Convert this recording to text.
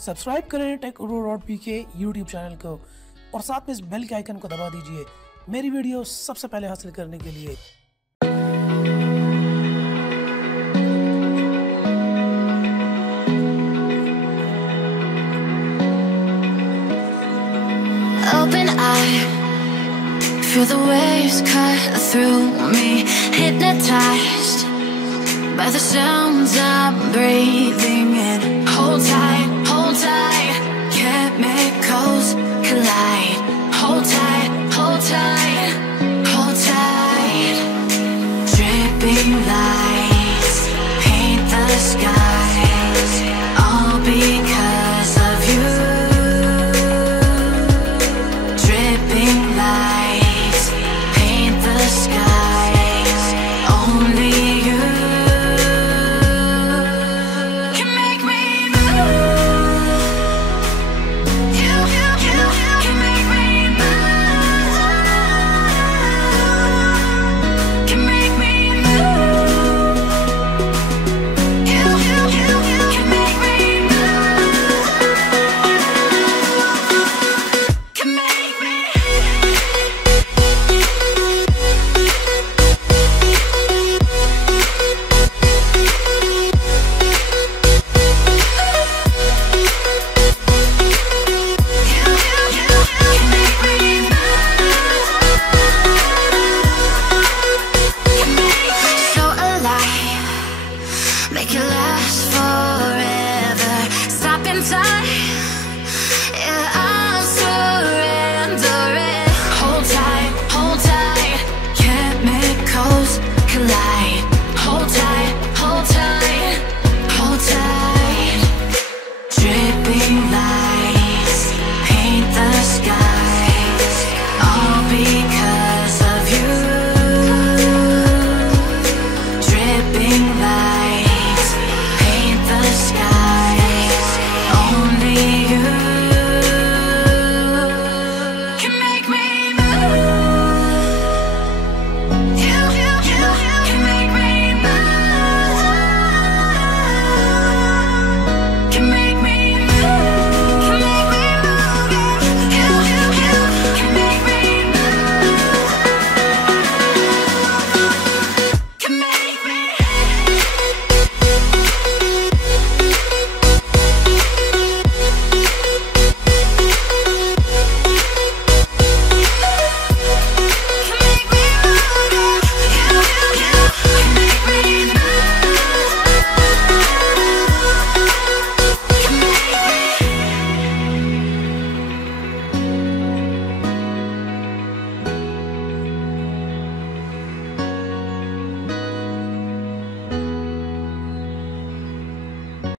Subscribe करें टेक.pk YouTube channel को और साथ में इस बेल के आइकन को दबा दीजिए मेरी वीडियो सबसे पहले हासिल करने के लिए। Open eye, feel the waves cut through me, hypnotized by the sounds I'm breathing in. Hold tight, chemicals collide. Hold tight, hold tight, hold tight. Dripping lights paint the skies, all because of you. Dripping lights paint the skies, only you can make me move. You can make me move. Can make me move. You can make me move. Can make me. So alive, make it last forever. Stop in time.